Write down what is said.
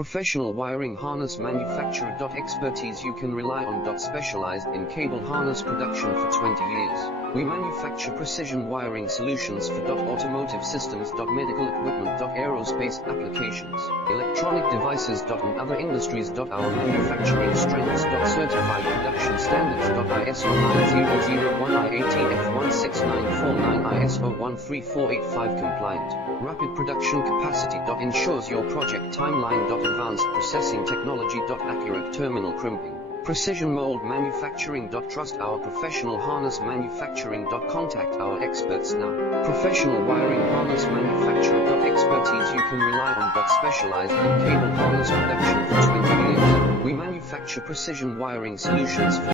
Professional wiring harness manufacturer. Expertise you can rely on. Specialized in cable harness production for 20 years. We manufacture precision wiring solutions for automotive systems, medical equipment, aerospace applications, electronic devices, and other industries. Our manufacturing strengths. Certified production standards. ISO 9001 I-18F16949 ISO 13485 compliant. Rapid production capacity. Ensures your project timeline. Advanced processing technology. Accurate terminal crimping. Precision mold manufacturing. Trust our professional harness manufacturing. Contact our experts now. Professional wiring harness manufacturer. Expertise you can rely on. Specialized in cable harness production for 20 years. We manufacture precision wiring solutions for